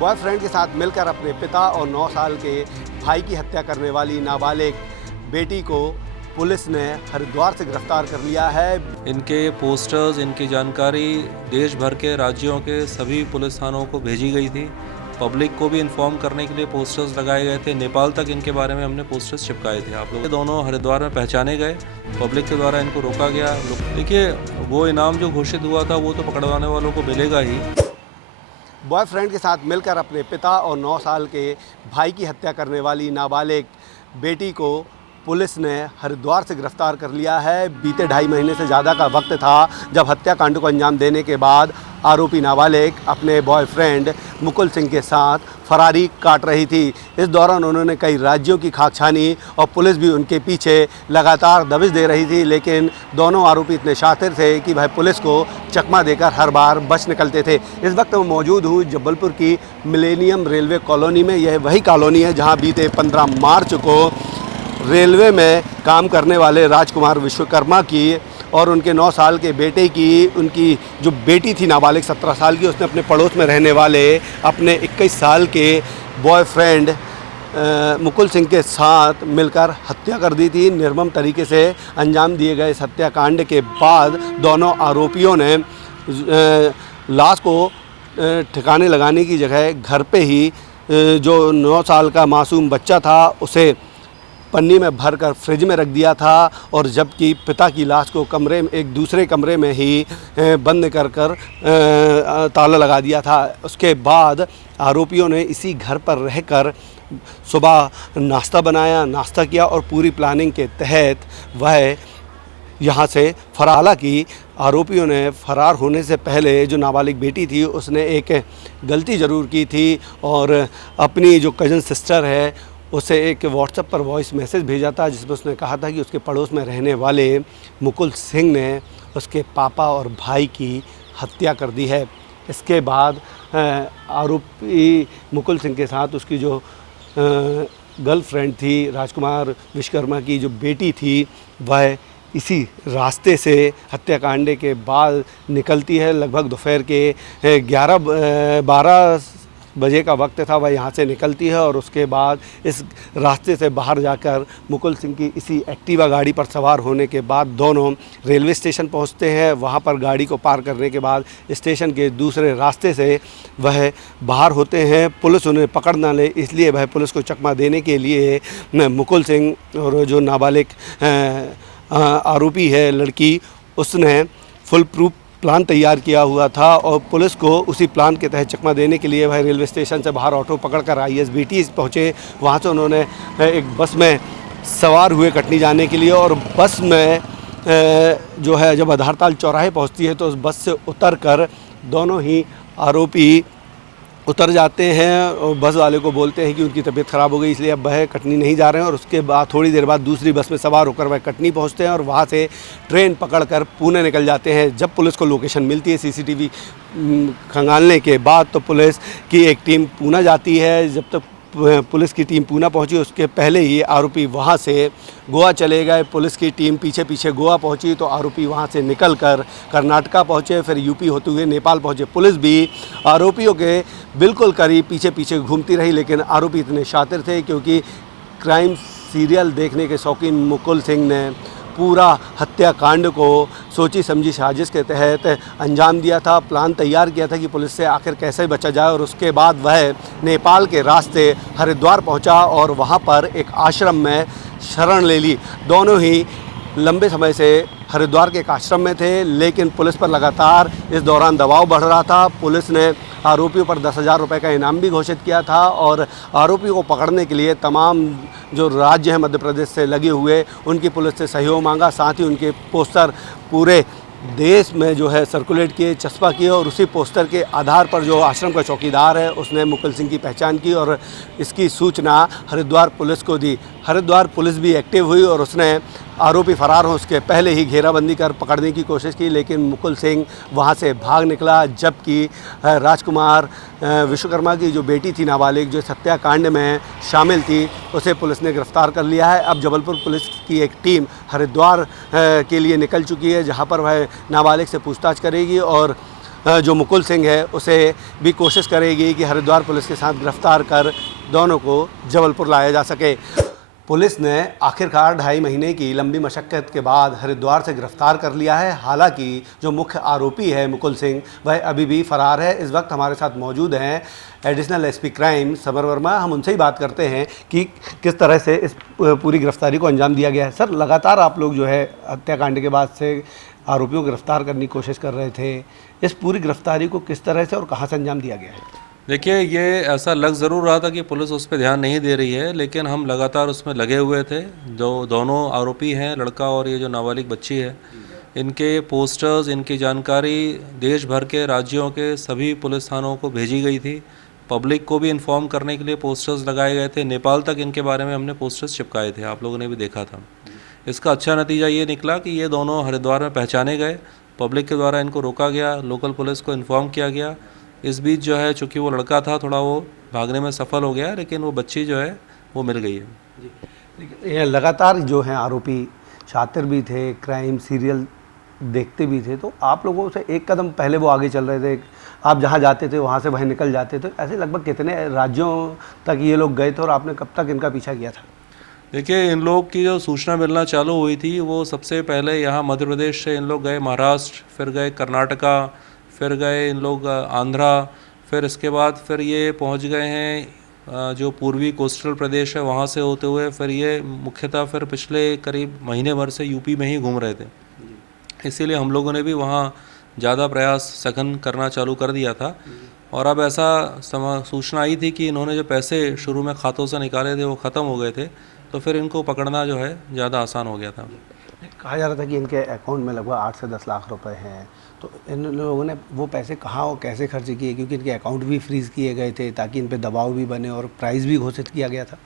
Boyfriend के साथ मिलकर अपने पिता और 9 साल के भाई की हत्या करने वाली नाबालिग बेटी को पुलिस ने हरिद्वार से गिरफ्तार कर लिया है। इनके पोस्टर्स, इनकी जानकारी देश भर के राज्यों के सभी पुलिस थानों को भेजी गई थी। पब्लिक को भी इन्फॉर्म करने के लिए पोस्टर्स लगाए गए थे। नेपाल तक इनके बारे में हमने पोस्टर्स चिपकाए थे। आप लोग दोनों हरिद्वार में पहचाने गए, पब्लिक के द्वारा इनको रोका गया। देखिए, वो इनाम जो घोषित हुआ था वो तो पकड़वाने वालों को मिलेगा ही। बॉयफ्रेंड के साथ मिलकर अपने पिता और 9 साल के भाई की हत्या करने वाली नाबालिग बेटी को पुलिस ने हरिद्वार से गिरफ्तार कर लिया है। बीते 2.5 महीने से ज़्यादा का वक्त था जब हत्याकांड को अंजाम देने के बाद आरोपी नाबालिग अपने बॉयफ्रेंड मुकुल सिंह के साथ फरारी काट रही थी। इस दौरान उन्होंने कई राज्यों की खाक छानी और पुलिस भी उनके पीछे लगातार दबिश दे रही थी, लेकिन दोनों आरोपी इतने शातिर थे कि भाई पुलिस को चकमा देकर हर बार बच निकलते थे। इस वक्त मैं मौजूद हूँ जबलपुर की मिलेनियम रेलवे कॉलोनी में। यह वही कॉलोनी है जहाँ बीते 15 मार्च को रेलवे में काम करने वाले राजकुमार विश्वकर्मा की और उनके 9 साल के बेटे की, उनकी जो बेटी थी नाबालिग 17 साल की, उसने अपने पड़ोस में रहने वाले अपने 21 साल के बॉयफ्रेंड मुकुल सिंह के साथ मिलकर हत्या कर दी थी। निर्मम तरीके से अंजाम दिए गए इस हत्याकांड के बाद दोनों आरोपियों ने लाश को ठिकाने लगाने की जगह घर पे ही जो 9 साल का मासूम बच्चा था उसे पन्नी में भरकर फ्रिज में रख दिया था, और जबकि पिता की लाश को एक दूसरे कमरे में ही बंद कर ताला लगा दिया था। उसके बाद आरोपियों ने इसी घर पर रहकर सुबह नाश्ता बनाया, नाश्ता किया और पूरी प्लानिंग के तहत वह यहाँ से फरार। हालांकि आरोपियों ने फरार होने से पहले जो नाबालिग बेटी थी उसने एक गलती ज़रूर की थी और अपनी जो कज़न सिस्टर है उसे एक व्हाट्सएप पर वॉइस मैसेज भेजा था जिसमें उसने कहा था कि उसके पड़ोस में रहने वाले मुकुल सिंह ने उसके पापा और भाई की हत्या कर दी है। इसके बाद आरोपी मुकुल सिंह के साथ उसकी जो गर्लफ्रेंड थी राजकुमार विश्वकर्मा की जो बेटी थी वह इसी रास्ते से हत्याकांड के बाद निकलती है। लगभग दोपहर के 12 बजे का वक्त था, वह यहाँ से निकलती है और उसके बाद इस रास्ते से बाहर जाकर मुकुल सिंह की इसी एक्टिवा गाड़ी पर सवार होने के बाद दोनों रेलवे स्टेशन पहुँचते हैं। वहाँ पर गाड़ी को पार करने के बाद स्टेशन के दूसरे रास्ते से वह बाहर होते हैं। पुलिस उन्हें पकड़ ना ले इसलिए वह पुलिस को चकमा देने के लिए मुकुल सिंह और जो नाबालिग आरोपी है लड़की, उसने फुल प्रूफ प्लान तैयार किया हुआ था और पुलिस को उसी प्लान के तहत चकमा देने के लिए वह रेलवे स्टेशन से बाहर ऑटो पकड़कर ISBT पहुँचे। वहाँ से उन्होंने एक बस में सवार हुए कटनी जाने के लिए, और बस में जो है जब आधारताल चौराहे पहुँचती है तो उस बस से उतरकर दोनों ही आरोपी उतर जाते हैं और बस वाले को बोलते हैं कि उनकी तबीयत ख़राब हो गई इसलिए अब वह कटनी नहीं जा रहे हैं, और उसके बाद थोड़ी देर बाद दूसरी बस में सवार होकर वह कटनी पहुंचते हैं और वहां से ट्रेन पकड़कर पुणे निकल जाते हैं। जब पुलिस को लोकेशन मिलती है CCTV खंगालने के बाद तो पुलिस की एक टीम पुणे जाती है। जब तक पुलिस की टीम पुणे पहुंची उसके पहले ही आरोपी वहां से गोवा चले गए। पुलिस की टीम पीछे पीछे गोवा पहुंची तो आरोपी वहां से निकलकर कर्नाटका पहुंचे, फिर यूपी होते हुए नेपाल पहुंचे। पुलिस भी आरोपियों के बिल्कुल करीब पीछे पीछे घूमती रही, लेकिन आरोपी इतने शातिर थे क्योंकि क्राइम सीरियल देखने के शौकीन मुकुल सिंह ने पूरा हत्याकांड को सोची समझी साजिश के तहत अंजाम दिया था। प्लान तैयार किया था कि पुलिस से आखिर कैसे बचा जाए, और उसके बाद वह नेपाल के रास्ते हरिद्वार पहुंचा और वहां पर एक आश्रम में शरण ले ली। दोनों ही लंबे समय से हरिद्वार के एक आश्रम में थे, लेकिन पुलिस पर लगातार इस दौरान दबाव बढ़ रहा था। पुलिस ने आरोपियों पर 10,000 रुपये का इनाम भी घोषित किया था और आरोपियों को पकड़ने के लिए तमाम जो राज्य हैं मध्य प्रदेश से लगे हुए उनकी पुलिस से सहयोग मांगा। साथ ही उनके पोस्टर पूरे देश में जो है सर्कुलेट किए, चस्पा किए, और उसी पोस्टर के आधार पर जो आश्रम का चौकीदार है उसने मुकुल सिंह की पहचान की और इसकी सूचना हरिद्वार पुलिस को दी। हरिद्वार पुलिस भी एक्टिव हुई और उसने आरोपी फरार हो उसके पहले ही घेराबंदी कर पकड़ने की कोशिश की, लेकिन मुकुल सिंह वहां से भाग निकला। जबकि राजकुमार विश्वकर्मा की जो बेटी थी नाबालिग जो हत्याकांड में शामिल थी उसे पुलिस ने गिरफ्तार कर लिया है। अब जबलपुर पुलिस की एक टीम हरिद्वार के लिए निकल चुकी है जहां पर वह नाबालिग से पूछताछ करेगी और जो मुकुल सिंह है उसे भी कोशिश करेगी कि हरिद्वार पुलिस के साथ गिरफ्तार कर दोनों को जबलपुर लाया जा सके। पुलिस ने आखिरकार 2.5 महीने की लंबी मशक्क़त के बाद हरिद्वार से गिरफ्तार कर लिया है। हालांकि जो मुख्य आरोपी है मुकुल सिंह, वह अभी भी फरार है। इस वक्त हमारे साथ मौजूद हैं additional SP crime summer Verma. हम उनसे ही बात करते हैं कि किस तरह से इस पूरी गिरफ्तारी को अंजाम दिया गया है। सर, लगातार आप लोग जो है हत्याकांड के बाद से आरोपियों को गिरफ्तार करने की कोशिश कर रहे थे। इस पूरी गिरफ्तारी को किस तरह से और कहाँ से अंजाम दिया गया है? देखिए, ये ऐसा लग ज़रूर रहा था कि पुलिस उस पर ध्यान नहीं दे रही है, लेकिन हम लगातार उसमें लगे हुए थे। जो दोनों आरोपी हैं, लड़का और ये जो नाबालिग बच्ची है, इनके पोस्टर्स, इनकी जानकारी देश भर के राज्यों के सभी पुलिस थानों को भेजी गई थी। पब्लिक को भी इन्फॉर्म करने के लिए पोस्टर्स लगाए गए थे। नेपाल तक इनके बारे में हमने पोस्टर्स चिपकाए थे, आप लोगों ने भी देखा था। इसका अच्छा नतीजा ये निकला कि ये दोनों हरिद्वार में पहचाने गए। पब्लिक के द्वारा इनको रोका गया, लोकल पुलिस को इन्फॉर्म किया गया। इस बीच जो है, चूँकि वो लड़का था थोड़ा वो भागने में सफल हो गया, लेकिन वो बच्ची जो है वो मिल गई है। जी, ये लगातार जो हैं आरोपी शातिर भी थे, क्राइम सीरियल देखते भी थे, तो आप लोगों से एक कदम पहले वो आगे चल रहे थे। आप जहाँ जाते थे वहाँ से वहीं निकल जाते थे। ऐसे लगभग कितने राज्यों तक ये लोग गए थे और आपने कब तक इनका पीछा किया था? देखिए, इन लोग की जो सूचना मिलना चालू हुई थी, वो सबसे पहले यहाँ मध्य प्रदेश से इन लोग गए महाराष्ट्र, फिर गए कर्नाटका, फिर गए इन लोग आंध्रा, फिर इसके बाद फिर ये पहुँच गए हैं जो पूर्वी कोस्टल प्रदेश है वहाँ से होते हुए। फिर ये मुख्यतः फिर पिछले करीब महीने भर से यूपी में ही घूम रहे थे। इसीलिए हम लोगों ने भी वहाँ ज़्यादा प्रयास सघन करना चालू कर दिया था। और अब ऐसा सूचना आई थी कि इन्होंने जो पैसे शुरू में खातों से निकाले थे वो ख़त्म हो गए थे, तो फिर इनको पकड़ना जो है ज़्यादा आसान हो गया था। कहा जा रहा था कि इनके अकाउंट में लगभग 8 से 10 लाख रुपए हैं, तो इन लोगों ने वो पैसे कहाँ और कैसे खर्च किए? क्योंकि इनके अकाउंट भी फ्रीज़ किए गए थे ताकि इन पे दबाव भी बने और प्राइज़ भी घोषित किया गया था।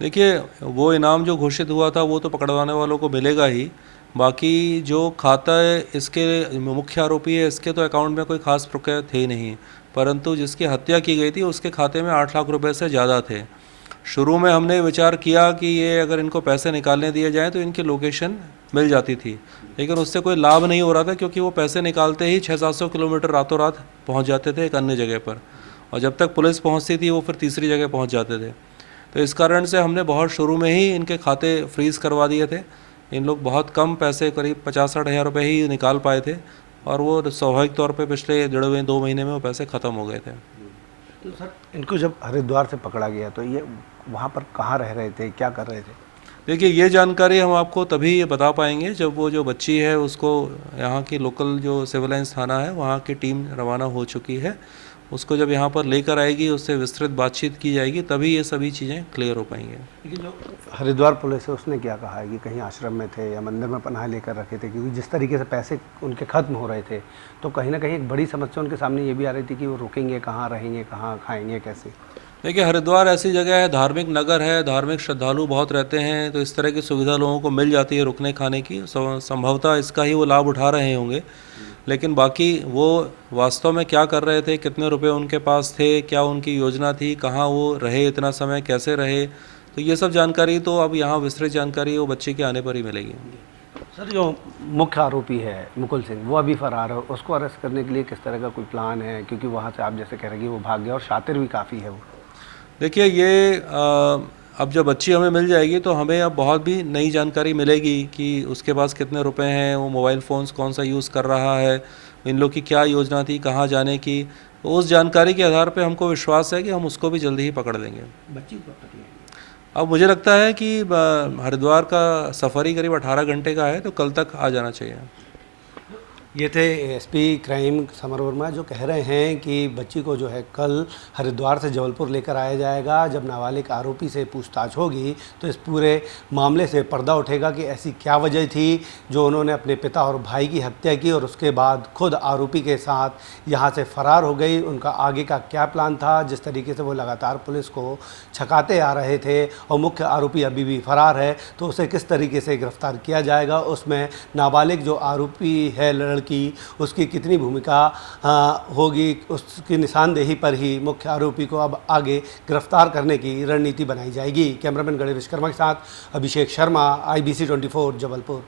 देखिए, वो इनाम जो घोषित हुआ था वो तो पकड़वाने वालों को मिलेगा ही। बाकी जो खाता है, इसके मुख्य आरोपी है, इसके तो अकाउंट में कोई खास रुपये थे नहीं, परंतु जिसकी हत्या की गई थी उसके खाते में 8 लाख रुपए से ज़्यादा थे। शुरू में हमने विचार किया कि ये अगर इनको पैसे निकालने दिए जाएँ तो इनकी लोकेशन मिल जाती थी, लेकिन उससे कोई लाभ नहीं हो रहा था, क्योंकि वो पैसे निकालते ही 600-700 किलोमीटर रातों रात पहुँच जाते थे एक अन्य जगह पर, और जब तक पुलिस पहुँचती थी वो फिर तीसरी जगह पहुँच जाते थे। तो इस कारण से हमने बहुत शुरू में ही इनके खाते फ्रीज़ करवा दिए थे। इन लोग बहुत कम पैसे, करीब 50-60 हज़ार रुपये ही निकाल पाए थे, और वो स्वाभाविक तौर पे पिछले 1.5-2 महीने में वो पैसे ख़त्म हो गए थे। तो सर, इनको जब हरिद्वार से पकड़ा गया तो ये वहाँ पर कहाँ रह रहे थे, क्या कर रहे थे? देखिए, ये जानकारी हम आपको तभी ये बता पाएंगे जब वो जो बच्ची है उसको यहाँ की लोकल जो सिविल लाइंस थाना है वहाँ की टीम रवाना हो चुकी है। उसको जब यहाँ पर लेकर आएगी, उससे विस्तृत बातचीत की जाएगी, तभी ये सभी चीज़ें क्लियर हो पाएंगी। लेकिन जो हरिद्वार पुलिस है उसने क्या कहा है कि कहीं आश्रम में थे या मंदिर में पनाह लेकर रखे थे? क्योंकि जिस तरीके से पैसे उनके ख़त्म हो रहे थे, तो कहीं ना कहीं एक बड़ी समस्या उनके सामने ये भी आ रही थी कि वो रुकेंगे कहाँ, रहेंगे कहाँ, खाएंगे कैसे? देखिए, हरिद्वार ऐसी जगह है, धार्मिक नगर है, धार्मिक श्रद्धालु बहुत रहते हैं, तो इस तरह की सुविधा लोगों को मिल जाती है रुकने खाने की। संभवतः इसका ही वो लाभ उठा रहे होंगे। लेकिन बाकी वो वास्तव में क्या कर रहे थे, कितने रुपए उनके पास थे, क्या उनकी योजना थी, कहाँ वो रहे इतना समय, कैसे रहे, तो ये सब जानकारी तो अब यहाँ विस्तृत जानकारी वो बच्चे के आने पर ही मिलेगी। सर, जो मुख्य आरोपी है मुकुल सिंह, वो अभी फरार है। उसको अरेस्ट करने के लिए किस तरह का कोई प्लान है? क्योंकि वहाँ से आप जैसे कह रहे हैं कि वो भाग गया और शातिर भी काफ़ी है वो। देखिए, ये अब जब बच्ची हमें मिल जाएगी तो हमें अब बहुत भी नई जानकारी मिलेगी कि उसके पास कितने रुपए हैं, वो मोबाइल फ़ोन्स कौन सा यूज़ कर रहा है, इन लोग की क्या योजना थी कहाँ जाने की। तो उस जानकारी के आधार पे हमको विश्वास है कि हम उसको भी जल्दी ही पकड़ लेंगे। बच्ची को पकड़ लिया। अब मुझे लगता है कि हरिद्वार का सफ़र ही करीब 18 घंटे का है, तो कल तक आ जाना चाहिए। ये थे एसपी क्राइम समर वर्मा, जो कह रहे हैं कि बच्ची को जो है कल हरिद्वार से जबलपुर लेकर आया जाएगा। जब नाबालिग आरोपी से पूछताछ होगी तो इस पूरे मामले से पर्दा उठेगा कि ऐसी क्या वजह थी जो उन्होंने अपने पिता और भाई की हत्या की और उसके बाद खुद आरोपी के साथ यहाँ से फरार हो गई। उनका आगे का क्या प्लान था, जिस तरीके से वो लगातार पुलिस को छकाते आ रहे थे और मुख्य आरोपी अभी भी फरार है, तो उसे किस तरीके से गिरफ्तार किया जाएगा, उसमें नाबालिग जो आरोपी है लड़की, उसकी कितनी भूमिका होगी, उसकी निशानदेही पर ही मुख्य आरोपी को अब आगे गिरफ्तार करने की रणनीति बनाई जाएगी। कैमरामैन गणेश विश्वकर्मा के साथ अभिषेक शर्मा, IBC 24 जबलपुर।